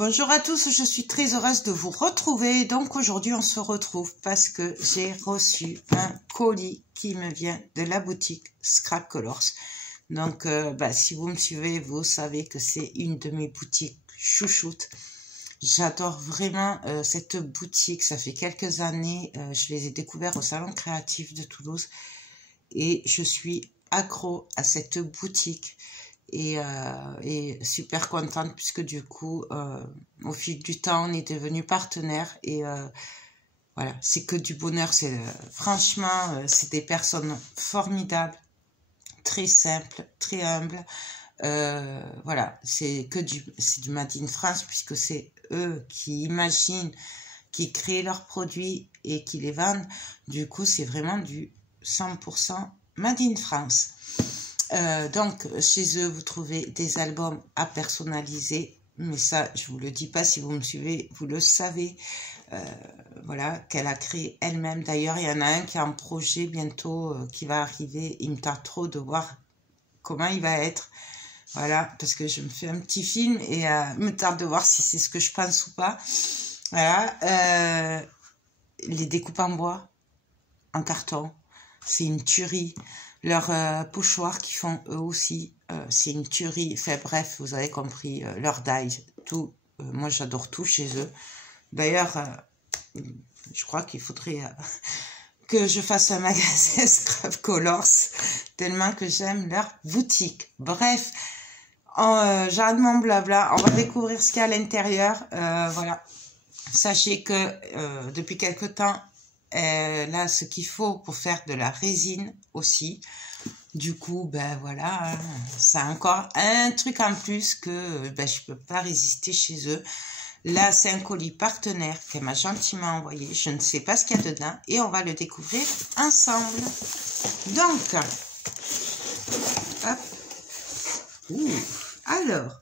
Bonjour à tous, je suis très heureuse de vous retrouver. Donc aujourd'hui on se retrouve parce que j'ai reçu un colis qui me vient de la boutique Scrap Colors. Donc si vous me suivez, vous savez que c'est une de mes boutiques chouchoutes. J'adore vraiment cette boutique, ça fait quelques années, je les ai découverts au Salon Créatif de Toulouse et je suis accro à cette boutique. Et super contente puisque du coup au fil du temps on est devenus partenaires et voilà, c'est que du bonheur. C'est franchement c'est des personnes formidables, très simples, très humbles. Voilà, c'est du Made in France puisque c'est eux qui imaginent, qui créent leurs produits et qui les vendent. Du coup c'est vraiment du 100% Made in France. Donc, chez eux, vous trouvez des albums à personnaliser. Mais ça, je vous le dis pas, si vous me suivez, vous le savez. Voilà, qu'elle a créé elle-même. D'ailleurs, il y en a un qui a un projet bientôt qui va arriver. Il me tarde trop de voir comment il va être. Voilà, parce que je me fais un petit film et il me tarde de voir si c'est ce que je pense ou pas. Voilà, les découpes en bois, en carton, c'est une tuerie. Leurs pochoirs qu'ils font eux aussi, c'est une tuerie. Enfin bref, vous avez compris, leur die, tout. Moi j'adore tout chez eux. D'ailleurs, je crois qu'il faudrait que je fasse un magasin Scrap Colors, tellement que j'aime leur boutique. Bref, j'arrête mon blabla, on va découvrir ce qu'il y a à l'intérieur. Voilà, sachez que depuis quelque temps, là, ce qu'il faut pour faire de la résine aussi. Du coup, ben voilà, c'est encore un truc en plus que je peux pas résister chez eux. Là, c'est un colis partenaire qu'elle m'a gentiment envoyé. Je ne sais pas ce qu'il y a dedans et on va le découvrir ensemble. Donc, hop. Alors,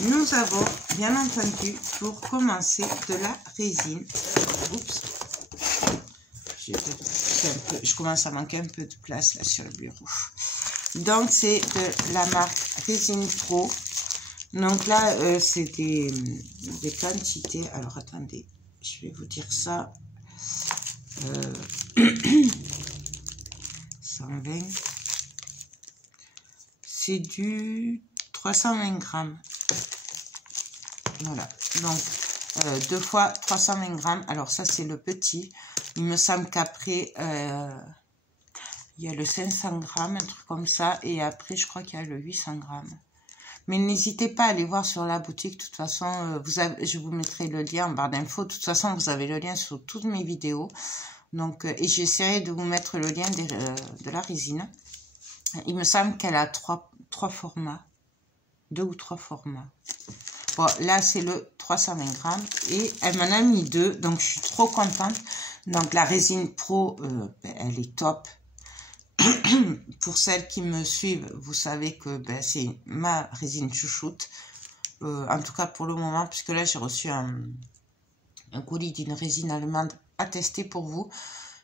nous avons, bien entendu, pour commencer, de la résine. Oups. Je commence à manquer un peu de place là sur le bureau. Donc c'est de la marque Résine Pro. Donc là c'est des quantités. Alors attendez, je vais vous dire ça. 120. C'est du 320 grammes. Voilà. Donc 2 fois 320 grammes. Alors ça c'est le petit. Il me semble qu'après, il y a le 500 grammes, un truc comme ça. Et après, je crois qu'il y a le 800 grammes. Mais n'hésitez pas à aller voir sur la boutique. De toute façon, je vous mettrai le lien en barre d'infos. De toute façon, vous avez le lien sur toutes mes vidéos. Donc, et j'essaierai de vous mettre le lien de la résine. Il me semble qu'elle a trois formats. 2 ou 3 formats. Bon, là, c'est le 320 grammes. Et elle m'en a mis 2. Donc, je suis trop contente. Donc, la résine pro, elle est top. Pour celles qui me suivent, vous savez que c'est ma résine chouchoute. En tout cas, pour le moment, puisque là, j'ai reçu un colis d'une résine allemande à tester pour vous.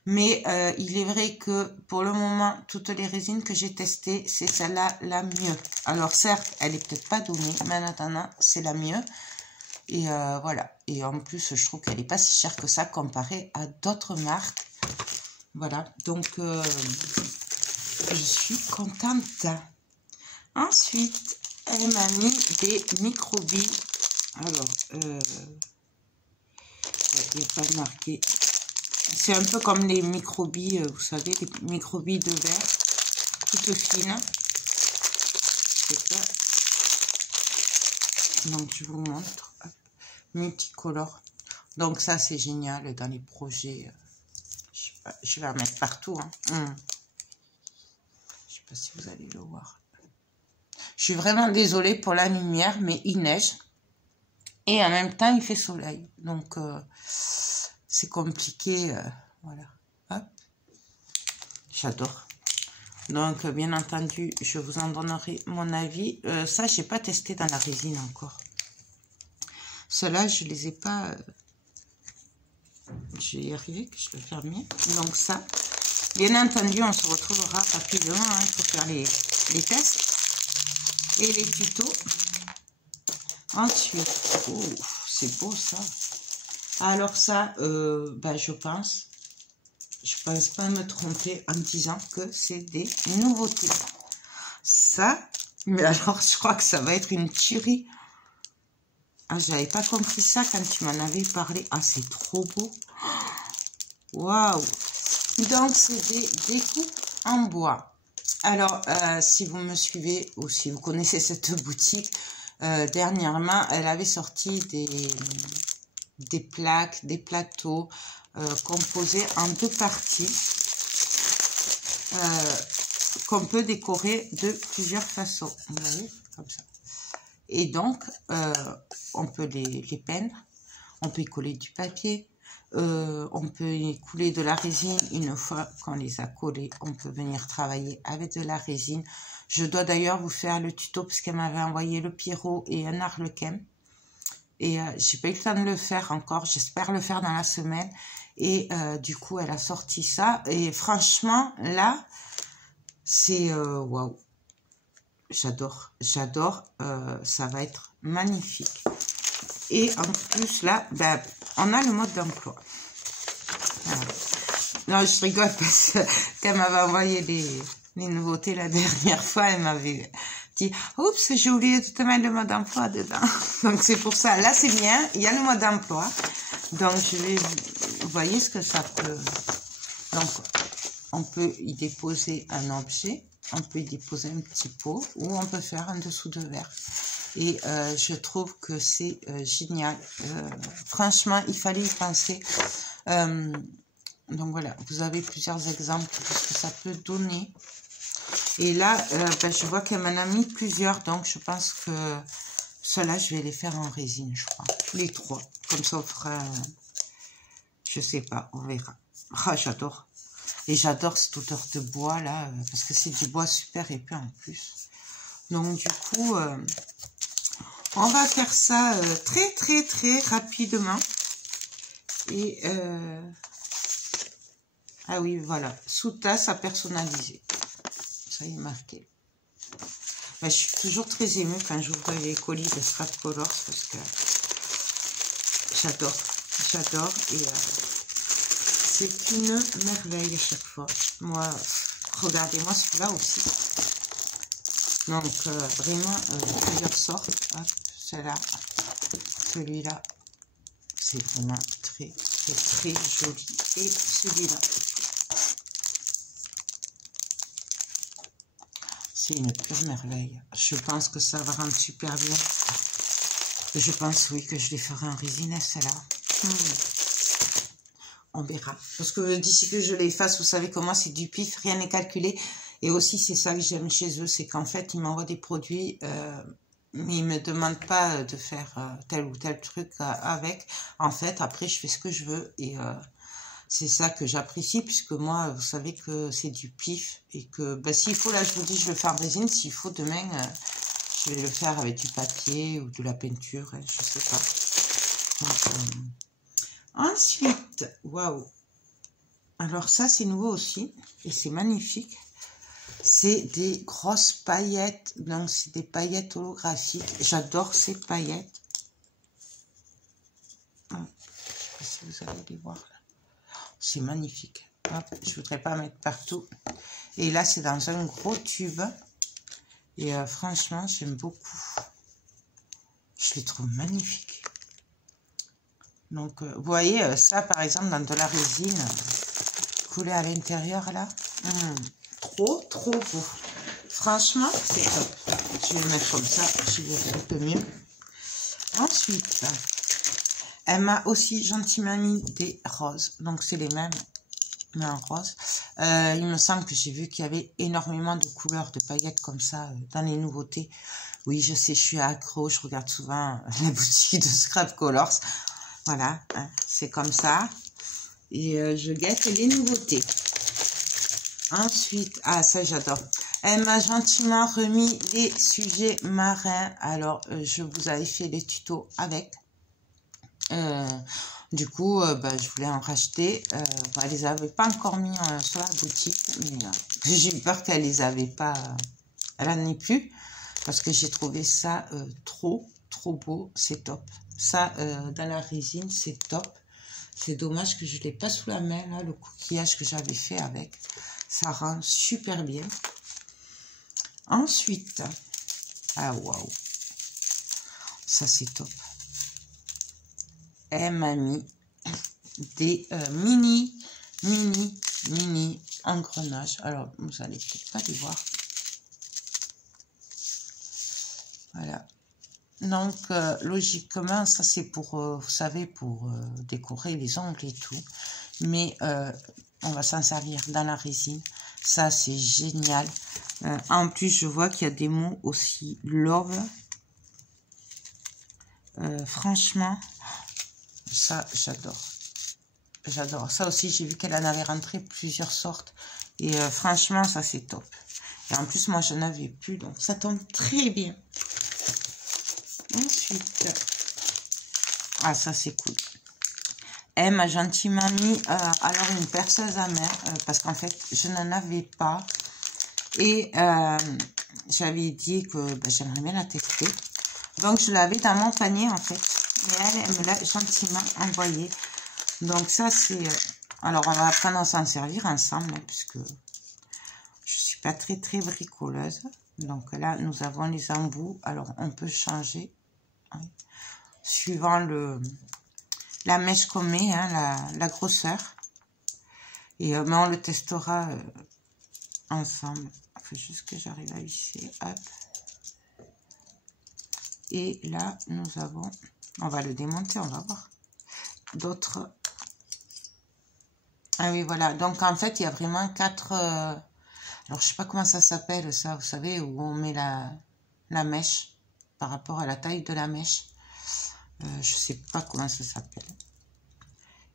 Mais il est vrai que pour le moment, toutes les résines que j'ai testées, c'est celle-là la mieux. Alors, certes, elle est peut-être pas donnée, mais en attendant, c'est la mieux. Et voilà. Et en plus, je trouve qu'elle n'est pas si chère que ça comparée à d'autres marques. Voilà. Donc, je suis contente. Ensuite, elle m'a mis des microbilles. Alors, il n'y a pas marqué. C'est un peu comme les microbilles, vous savez, les microbilles de verre. Toutes fines. C'est ça. Donc, je vous montre. Multicolore. Donc ça c'est génial dans les projets. Je vais en mettre partout. Hein. Je sais pas si vous allez le voir. Je suis vraiment désolée pour la lumière, mais il neige. Et en même temps il fait soleil. Donc c'est compliqué. Voilà. Hop. J'adore. Donc bien entendu, je vous en donnerai mon avis. Ça, j'ai pas testé dans la résine encore. Ceux-là, je les ai pas... Je vais y arriver, que je peux faire mieux. Donc ça, bien entendu, on se retrouvera rapidement pour faire les tests et les tutos. Ensuite, c'est beau ça. Alors ça, je pense pas me tromper en disant que c'est des nouveautés. Ça, mais alors je crois que ça va être une tuerie. Ah, j'avais pas compris ça quand tu m'en avais parlé. Ah, c'est trop beau. Waouh. Donc, c'est des découpes en bois. Alors, si vous me suivez ou si vous connaissez cette boutique, dernièrement, elle avait sorti des plaques, des plateaux composés en 2 parties qu'on peut décorer de plusieurs façons. Vous voyez, comme ça. Et donc, on peut les peindre, on peut y coller du papier, on peut y couler de la résine. Une fois qu'on les a collés, on peut venir travailler avec de la résine. Je dois d'ailleurs vous faire le tuto parce qu'elle m'avait envoyé le Pierrot et un arlequin. Et j'ai pas eu le temps de le faire encore, j'espère le faire dans la semaine. Et du coup, elle a sorti ça. Et franchement, là, c'est waouh. J'adore, ça va être magnifique. Et en plus, là, on a le mode d'emploi. Voilà. Non, je rigole parce qu'elle m'avait envoyé les nouveautés la dernière fois. Elle m'avait dit, oups, j'ai oublié de te mettre le mode d'emploi dedans. Donc, c'est pour ça. Là, c'est bien, il y a le mode d'emploi. Donc, je vais, vous voyez ce que ça peut. Donc, on peut y déposer un objet. On peut y déposer un petit pot ou on peut faire un dessous de verre. Et je trouve que c'est génial. Franchement, il fallait y penser. Donc voilà, vous avez plusieurs exemples de ce que ça peut donner. Et là, je vois qu'elle m'en a mis plusieurs. Donc je pense que ceux-là, je vais les faire en résine, je crois. Les 3. Comme ça, on fera... je sais pas, on verra. Ah, j'adore. Et j'adore cette odeur de bois là, parce que c'est du bois super épais en plus. Donc du coup, on va faire ça très rapidement. Et ah oui, voilà, sous-tasse à personnaliser. Ça y est marqué. Je suis toujours très émue quand j'ouvre les colis de Scrap Colors parce que j'adore et c'est une merveille à chaque fois. Moi, regardez-moi celui-là aussi. Donc, vraiment, plusieurs sortes. Celle-là, celui-là, c'est vraiment très joli. Et celui-là, c'est une pure merveille. Je pense que ça va rendre super bien. Je pense, oui, que je les ferai en résine, celle-là. On verra. Parce que d'ici que je les fasse, vous savez comment c'est du pif, rien n'est calculé. Et aussi, c'est ça que j'aime chez eux, c'est qu'en fait, ils m'envoient des produits, mais ils ne me demandent pas de faire tel ou tel truc avec. En fait, après, je fais ce que je veux. Et c'est ça que j'apprécie, puisque moi, vous savez que c'est du pif. Et que s'il faut, là, je vous dis, je le fais en résine. S'il faut, demain, je vais le faire avec du papier ou de la peinture, hein, je sais pas. Donc, ensuite, waouh! Alors ça, c'est nouveau aussi. Et c'est magnifique. C'est des grosses paillettes. Donc, c'est des paillettes holographiques. J'adore ces paillettes. Je sais pas si vous allez les voir là. C'est magnifique. Hop, je ne voudrais pas mettre partout. Et là, c'est dans un gros tube. Et franchement, j'aime beaucoup. Je les trouve magnifiques. Donc, vous voyez, ça, par exemple, dans de la résine coulée à l'intérieur, là. Trop beau. Franchement, c'est top. Je vais le mettre comme ça, je verrai un peu mieux. Ensuite, elle m'a aussi gentiment mis des roses. Donc, c'est les mêmes, mais en rose. Il me semble que j'ai vu qu'il y avait énormément de couleurs, de paillettes comme ça dans les nouveautés. Oui, je sais, je suis accro. Je regarde souvent la boutique de Scrap Colors. Voilà, hein, c'est comme ça. Et je guette les nouveautés. Ensuite, ah ça j'adore. Elle m'a gentiment remis les sujets marins. Alors, je vous avais fait les tutos avec. Du coup, je voulais en racheter. Elle les avait pas encore mis sur la boutique. Mais j'ai eu peur qu'elle les avait pas. Elle en ait plus. Parce que j'ai trouvé ça trop beau. C'est top. Ça, dans la résine, c'est top. C'est dommage que je ne l'ai pas sous la main, là, le coquillage que j'avais fait avec. Ça rend super bien. Ensuite, ah waouh, ça c'est top. Elle m'a mis des mini engrenages. Alors, vous allez peut-être pas les voir. Voilà. Donc, logiquement, ça c'est pour, vous savez, pour décorer les ongles et tout. Mais on va s'en servir dans la résine. Ça, c'est génial. En plus, je vois qu'il y a des mots aussi love. Franchement, ça, j'adore. J'adore. Ça aussi, j'ai vu qu'elle en avait rentré plusieurs sortes. Et franchement, ça, c'est top. Et en plus, moi, je n'en avais plus. Donc, ça tombe très bien. Ensuite, ah, ça, c'est cool. Elle m'a gentiment mis alors une perceuse à main. Parce qu'en fait, je n'en avais pas. Et j'avais dit que j'aimerais bien la tester. Donc, je l'avais dans mon panier, en fait. Et elle me l'a gentiment envoyé. Donc, ça, c'est... alors, on va apprendre à s'en servir ensemble, hein, puisque je suis pas très bricoleuse. Donc, là, nous avons les embouts. Alors, on peut changer, hein, suivant la mèche qu'on met, hein, la grosseur. Et, mais on le testera ensemble. Il faut juste que j'arrive à visser. Hop. Et là, nous avons... on va le démonter, on va voir. D'autres... ah oui, voilà. Donc, en fait, il y a vraiment 4... alors, je sais pas comment ça s'appelle, ça, vous savez, où on met la mèche par rapport à la taille de la mèche. Je sais pas comment ça s'appelle.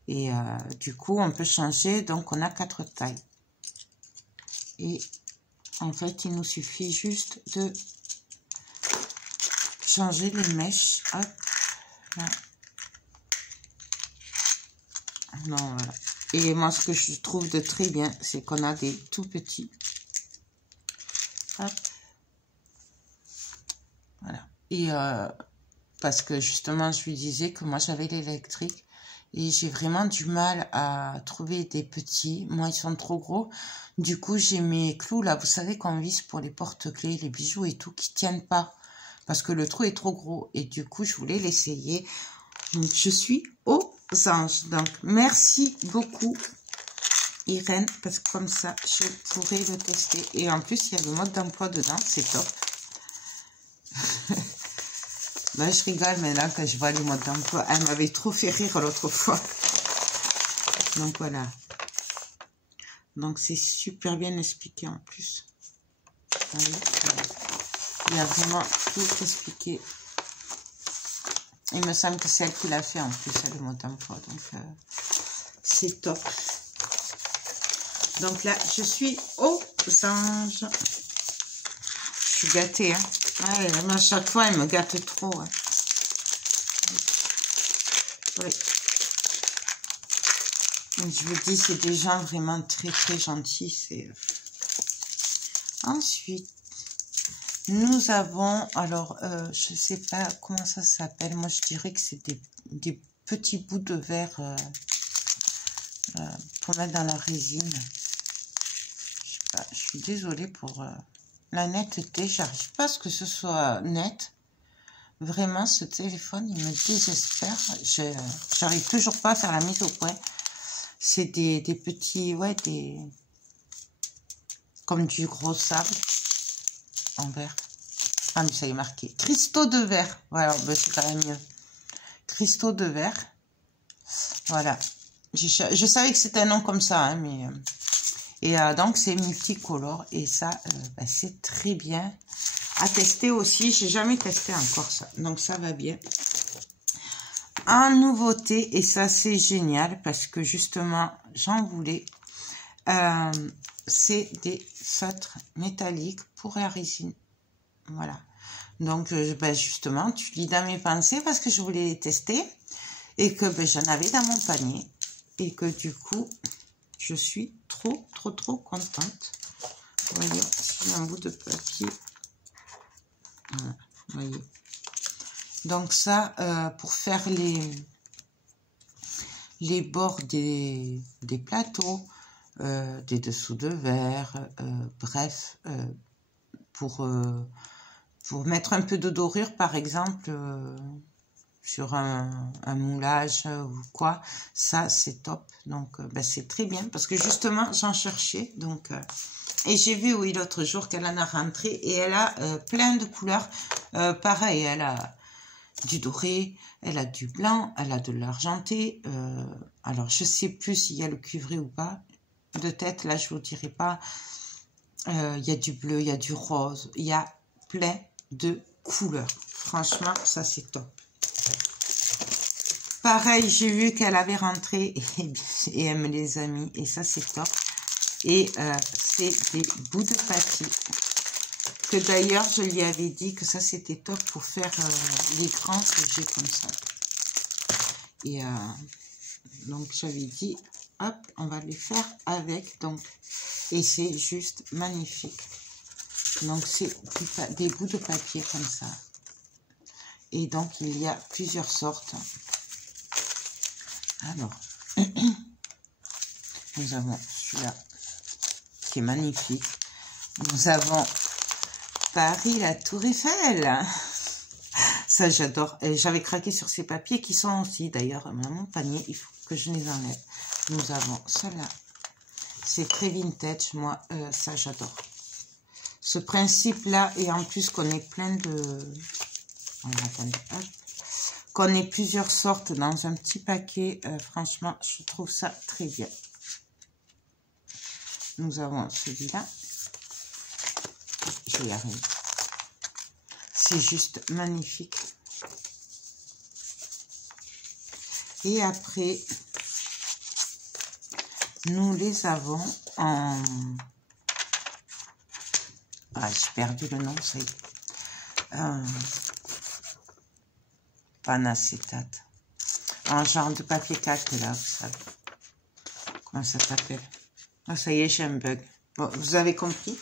Et du coup, on peut changer. Donc, on a 4 tailles. Et en fait, il nous suffit juste de changer les mèches. Hop. Là. Non, voilà. Et moi, ce que je trouve de très bien, c'est qu'on a des tout petits. Hop. Voilà. Et parce que justement, je lui disais que moi, j'avais l'électrique. Et j'ai vraiment du mal à trouver des petits. Moi, ils sont trop gros. Du coup, j'ai mes clous, là, vous savez, qu'on visse pour les porte-clés, les bijoux et tout, qui tiennent pas. Parce que le trou est trop gros. Et du coup, je voulais l'essayer. Donc, je suis aux anges. Donc, merci beaucoup, Irène, parce que comme ça, je pourrais le tester. Et en plus, il y a le mode d'emploi dedans. C'est top. Ben, je rigole, mais là, quand je vois les modes d'emploi, elle m'avait trop fait rire l'autre fois. Donc, voilà. Donc, c'est super bien expliqué en plus. Allez, il y a vraiment tout expliqué. Il me semble que c'est elle qui l'a fait en plus, le mode d'emploi. Donc, c'est top. Donc là, je suis aux anges. Je suis gâtée, hein. Ouais, à chaque fois, elle me gâte trop. Hein. Oui. Je vous dis, c'est des gens vraiment très gentils. Ensuite, nous avons, alors, je ne sais pas comment ça s'appelle. Moi, je dirais que c'est des petits bouts de verre pour mettre dans la résine. Je sais pas, je suis désolée pour la netteté. J'arrive pas à ce que ce soit net. Vraiment, ce téléphone, il me désespère. J'arrive toujours pas à faire la mise au point. C'est des petits, ouais, comme du gros sable en verre. Ah, mais ça y est marqué. Cristaux de verre. Voilà, ben, c'est quand même mieux. Cristaux de verre. Voilà. Je savais que c'était un nom comme ça, hein, mais... et donc, c'est multicolore. Et ça, ben, c'est très bien à tester aussi. J'ai jamais testé encore ça. Donc, ça va bien. En nouveauté, et ça, c'est génial parce que justement, j'en voulais. C'est des feutres métalliques pour la résine. Voilà. Donc, ben, justement, tu lis dans mes pensées parce que je voulais les tester et que ben, j'en avais dans mon panier. Et que du coup, je suis trop contente. Vous voyez, j'ai un bout de papier. Voilà, vous voyez. Donc ça, pour faire les bords des plateaux, des dessous de verre, bref, pour mettre un peu de dorure, par exemple, sur un moulage ou quoi, ça c'est top. Donc ben, c'est très bien parce que justement j'en cherchais. Donc et j'ai vu, oui, l'autre jour qu'elle en a rentré et elle a plein de couleurs. Pareil, elle a du doré, elle a du blanc, elle a de l'argenté. Alors je sais plus s'il y a le cuivré ou pas. De tête, là je vous dirai pas. Il y a du bleu, il y a du rose, il y a plein de couleurs. Franchement, ça c'est top. Pareil, j'ai vu qu'elle avait rentré et elle me les a mis. Et ça, c'est top. Et c'est des bouts de papier. Que d'ailleurs, je lui avais dit que ça, c'était top pour faire les grands que j'ai comme ça. Et donc, j'avais dit, hop, on va les faire avec. Donc, et c'est juste magnifique. Donc, c'est des bouts de papier comme ça. Et donc, il y a plusieurs sortes. Alors, nous avons celui-là qui est magnifique. Nous avons Paris, la Tour Eiffel. Ça, j'adore. J'avais craqué sur ces papiers qui sont aussi, d'ailleurs, dans mon panier. Il faut que je les enlève. Nous avons cela. C'est très vintage. Moi, ça, j'adore. Ce principe-là, et en plus qu'on ait plein de... Alors, attendez, hop. Qu'on ait plusieurs sortes dans un petit paquet, franchement, je trouve ça très bien. Nous avons celui-là. Je vais y arriver. C'est juste magnifique. Et après, nous les avons en... Ah, j'ai perdu le nom, ça y est. Panacétate. Un genre de papier 4 là, vous savez. Comment ça s'appelle? Oh, ça y est, j'ai un bug. Bon, vous avez compris.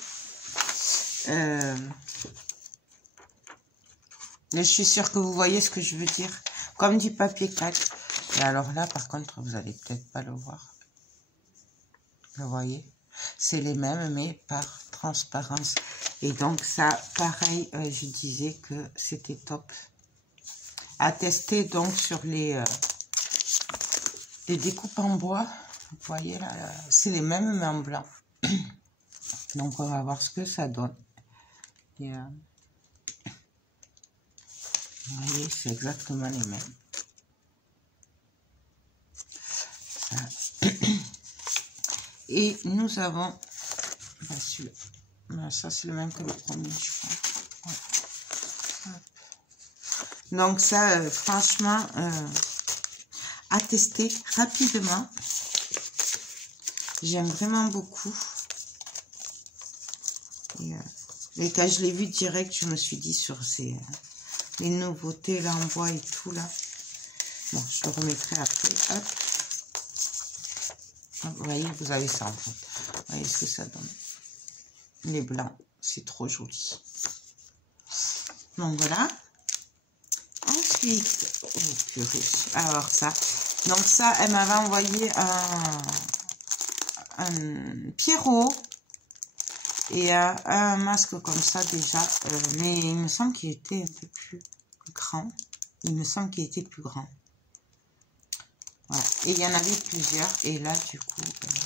Je suis sûre que vous voyez ce que je veux dire. Comme du papier 4. Et alors là, par contre, vous allez peut-être pas le voir. Vous voyez? C'est les mêmes, mais par transparence. Et donc ça, pareil, je disais que c'était top. À tester donc sur les découpes en bois. Vous voyez là, c'est les mêmes mais en blanc. Donc on va voir ce que ça donne. Et, vous voyez, c'est exactement les mêmes. Ça. Et nous avons, ça c'est le même que le premier, je crois. Ouais. Donc ça, franchement, à tester rapidement. J'aime vraiment beaucoup. Et quand je l'ai vu direct, je me suis dit sur les nouveautés là en bois et tout là. Bon, je le remettrai après. Hop. Vous voyez, vous avez ça en fait. Vous voyez ce que ça donne. Les blancs, c'est trop joli. Donc voilà. Ensuite, oh purée. Alors ça. Donc ça, elle m'avait envoyé un Pierrot et un masque comme ça déjà. Mais il me semble qu'il était un peu plus grand. Il me semble qu'il était plus grand. Voilà. Et il y en avait plusieurs. Et là, du coup,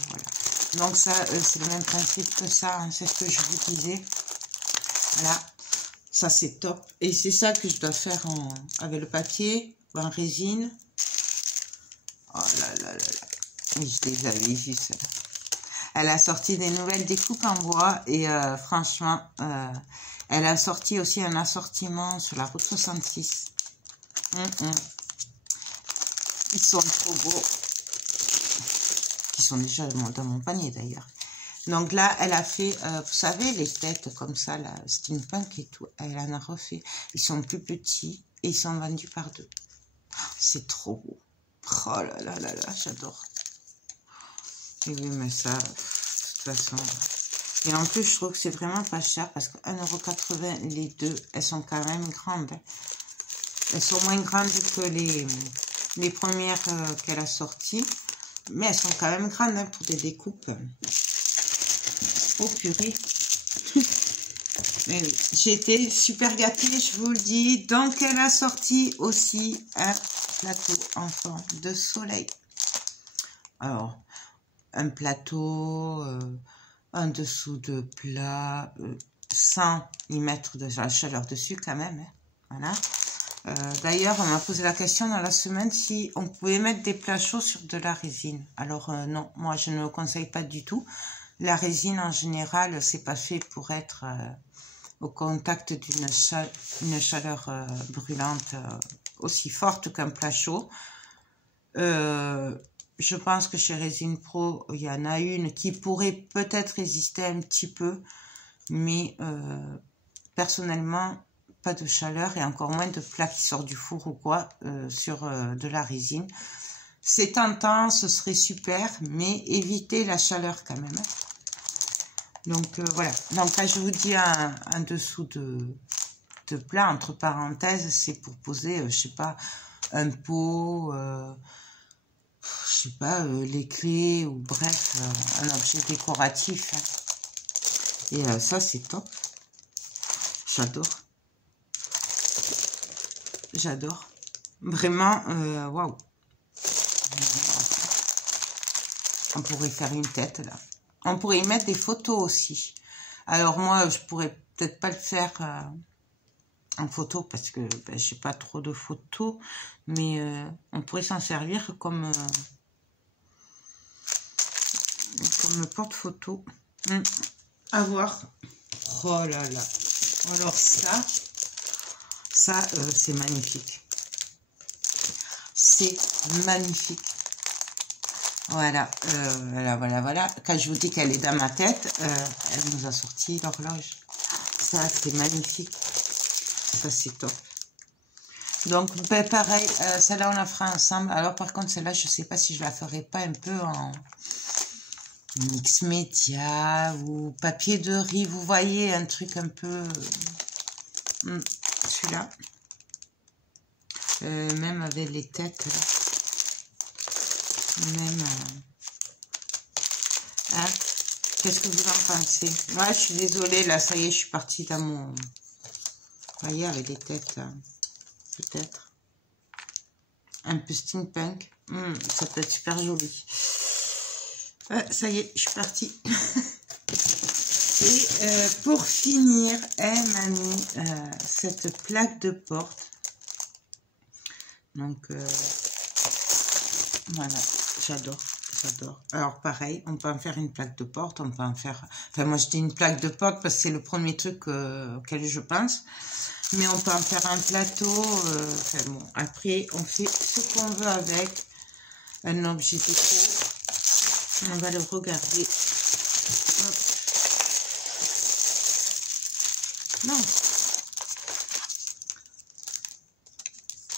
voilà. Donc ça, c'est le même principe que ça. Hein, c'est ce que je vous disais. Voilà. Ça, c'est top. Et c'est ça que je dois faire avec le papier, en résine. Oh là là là là. Je les avais vus, ça. Elle a sorti des nouvelles découpes en bois. Et franchement, elle a sorti aussi un assortiment sur la route 66. Ils sont trop beaux. Ils sont déjà dans mon panier d'ailleurs. Donc là, elle a fait, vous savez, les têtes comme ça, là, steampunk et tout. Elle en a refait. Ils sont plus petits et ils sont vendus par deux. C'est trop beau. Oh là là là là, j'adore. Et oui, mais ça, de toute façon. Et en plus, je trouve que c'est vraiment pas cher parce que 1,80 € les deux, elles sont quand même grandes. Elles sont moins grandes que les premières qu'elle a sorties. Mais elles sont quand même grandes hein, pour des découpes. Oh purée. Oui, j'ai été super gâtée, je vous le dis. Donc, elle a sorti aussi un plateau en forme de soleil. Alors, un plateau en dessous de plat, sans y mettre de la chaleur dessus quand même. Hein, voilà. D'ailleurs, on m'a posé la question dans la semaine si on pouvait mettre des plats chauds sur de la résine. Alors non, moi je ne le conseille pas du tout. La résine en général, c'est pas fait pour être au contact d'une chaleur brûlante aussi forte qu'un plat chaud. Je pense que chez Résine Pro, il y en a une qui pourrait peut-être résister un petit peu, mais personnellement, pas de chaleur et encore moins de plat qui sort du four ou quoi sur de la résine. C'est tentant, ce serait super, mais évitez la chaleur quand même. Donc voilà, donc là je vous dis un dessous de plat, entre parenthèses, c'est pour poser, je sais pas, un pot, je sais pas, les clés ou bref, un objet décoratif. Hein. Et ça c'est top, j'adore. J'adore. Vraiment, waouh. On pourrait faire une tête là. On pourrait y mettre des photos aussi. Alors moi, je pourrais peut-être pas le faire en photo parce que ben, j'ai pas trop de photos. Mais on pourrait s'en servir comme porte-photo. À voir. Oh là là. Alors ça, c'est magnifique. C'est magnifique. Voilà, voilà. Quand je vous dis qu'elle est dans ma tête, elle nous a sorti l'horloge. Ça, c'est magnifique. Ça, c'est top. Donc, ben, pareil, celle-là, on la fera ensemble. Alors, par contre, celle-là, je ne sais pas si je la ferai pas un peu en mix média ou papier de riz. Vous voyez, un truc un peu... celui-là. Même avec les têtes, là. Même... hein? Qu'est-ce que vous en pensez? Moi, je suis désolée, là, ça y est, je suis partie dans mon... Vous voyez, avec les têtes, peut-être. Un peu steampunk. Ça peut être super joli. Ça y est, je suis partie. Et pour finir, elle m'a mis cette plaque de porte. Donc, voilà, j'adore. Alors, pareil, on peut en faire une plaque de porte, on peut en faire... Enfin, moi, je dis une plaque de porte parce que c'est le premier truc auquel je pense. Mais on peut en faire un plateau. Enfin, bon, après, on fait ce qu'on veut avec un objet déco. On va le regarder. Hop. Non.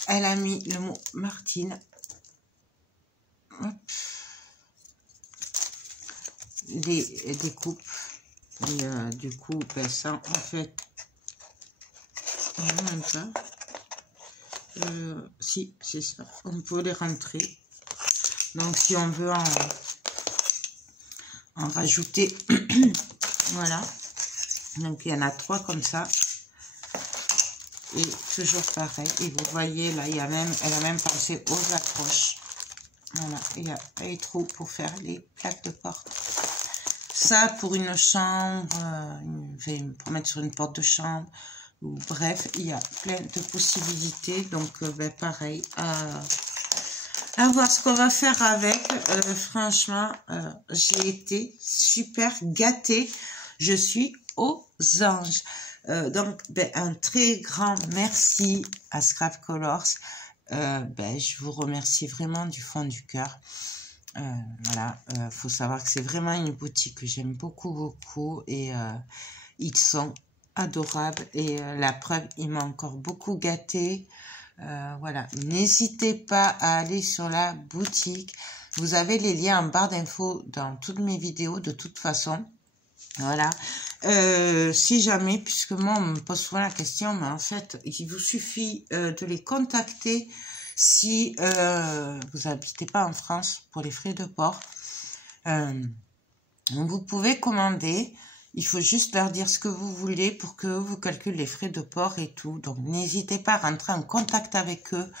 Elle a mis le mot Martine. Hop. Les découpes. Et du coup, ben ça, en fait, même pas. Si, c'est ça. On peut les rentrer. Donc, si on veut en rajouter, voilà. Donc, il y en a 3 comme ça. Et toujours pareil. Et vous voyez, là, elle a même pensé aux accroches. Voilà, il y a un trou pour faire les plaques de porte. Ça, pour une chambre, pour mettre sur une porte de chambre, ou bref, il y a plein de possibilités. Donc, ben, pareil, à voir ce qu'on va faire avec. Franchement, j'ai été super gâtée. Je suis aux anges. Donc, ben, un très grand merci à Scrap Colors. Ben, je vous remercie vraiment du fond du cœur. Voilà, faut savoir que c'est vraiment une boutique que j'aime beaucoup et ils sont adorables et la preuve, ils m'ont encore beaucoup gâté. Voilà, n'hésitez pas à aller sur la boutique. Vous avez les liens en barre d'infos dans toutes mes vidéos de toute façon. Voilà. Si jamais, puisque moi, on me pose souvent la question, mais en fait, il vous suffit de les contacter si vous n'habitez pas en France pour les frais de port. Vous pouvez commander. Il faut juste leur dire ce que vous voulez pour que vous calculez les frais de port et tout. Donc, n'hésitez pas à rentrer en contact avec eux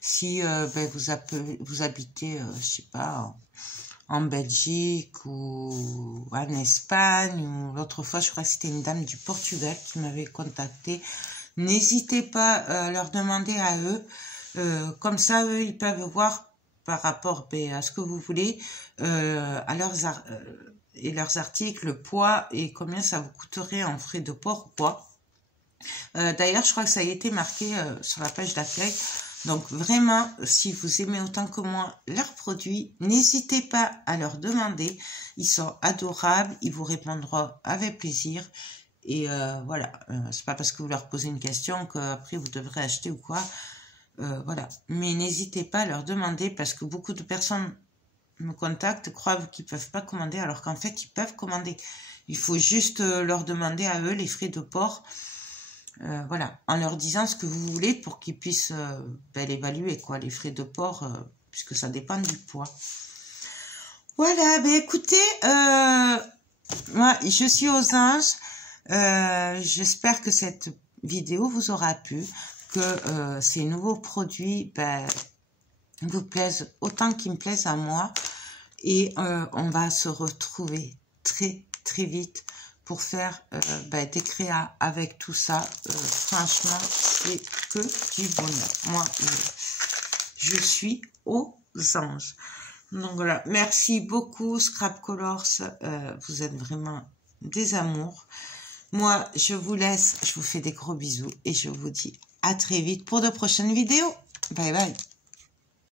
si vous habitez, je sais pas, en Belgique ou en Espagne. Ou l'autre fois, je crois que c'était une dame du Portugal qui m'avait contacté. N'hésitez pas à leur demander à eux. Comme ça, eux, ils peuvent voir par rapport à ce que vous voulez, à leurs articles, le poids et combien ça vous coûterait en frais de port ou quoi. D'ailleurs, je crois que ça a été marqué sur la page d'accueil. Donc vraiment, si vous aimez autant que moi leurs produits, n'hésitez pas à leur demander. Ils sont adorables, ils vous répondront avec plaisir. Et voilà, c'est pas parce que vous leur posez une question qu'après vous devrez acheter ou quoi. Voilà, mais n'hésitez pas à leur demander parce que beaucoup de personnes me contactent, croient qu'ils peuvent pas commander alors qu'en fait ils peuvent commander. Il faut juste leur demander à eux les frais de port. Voilà, en leur disant ce que vous voulez pour qu'ils puissent l'évaluer, quoi, les frais de port, puisque ça dépend du poids. Voilà, écoutez, moi, je suis aux anges. J'espère que cette vidéo vous aura plu, que ces nouveaux produits vous plaisent autant qu'ils me plaisent à moi. Et on va se retrouver très, très vite pour faire des créas avec tout ça. Franchement, c'est que du bonheur. Moi, je suis aux anges. Donc voilà, merci beaucoup Scrap Colors. Vous êtes vraiment des amours. Moi, je vous laisse. Je vous fais des gros bisous et je vous dis à très vite pour de prochaines vidéos. Bye bye.